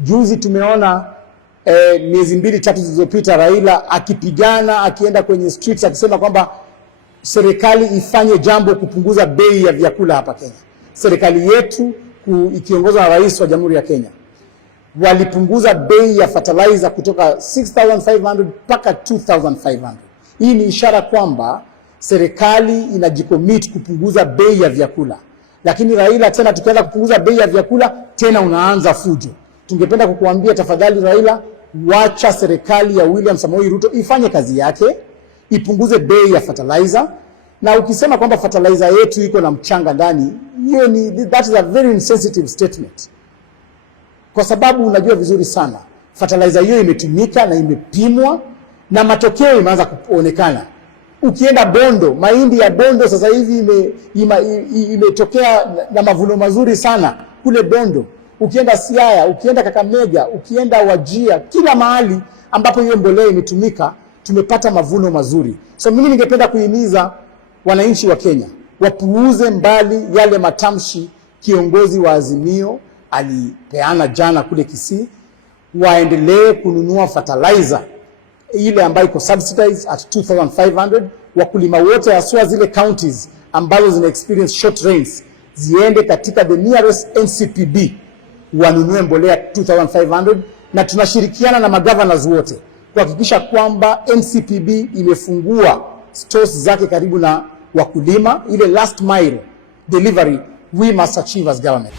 Juzi tumeona miezi 2-3 zilizopita Raila akipigana, akienda kwenye streets akisema kwamba serikali ifanye jambo kupunguza bei ya vyakula hapa Kenya. Serikali yetu ikiongozwa na Rais wa Jamhuri ya Kenya walipunguza bei ya fertilizer kutoka 6,500 mpaka 2,500. Hii ni ishara kwamba serikali inajicommit kupunguza bei ya vyakula. Lakini Raila tena tukianza kupunguza bei ya vyakula tena unaanza fujo. Tungependa kukuambia tafadhali Raila, wacha serikali ya William Samoei Ruto ifanye kazi yake, ipunguze bei ya fertilizer. Na ukisema kwamba fertilizer yetu iko na mchanga ndani, that is a very insensitive statement. Kwa sababu unajua vizuri sana fertilizer hiyo imetumika na imepimwa na matokeo imeanza kuonekana. Ukienda Bondo, mahindi ya Bondo sasa hivi imetokea na mavuno mazuri sana kule Bondo. Ukienda Siaya, ukienda Kakamega, ukienda Wajia, kila mahali ambapo hiyo mbolea imetumika tumepata mavuno mazuri. So mimi ningependa kuhimiza wananchi wa Kenya wapuuze mbali yale matamshi kiongozi wa Azimio alipeana jana kule Kisii, waendelee kununua fertilizer ile ambayo iko subsidized at 2,500. Wakulima wote haswa zile counties ambazo zina experience short rains ziende katika the nearest NCPB wanunue mbolea 2,500, na tunashirikiana na magovernors wote kuhakikisha kwamba NCPB imefungua stores zake karibu na wakulima. Ile last mile delivery we must achieve as government.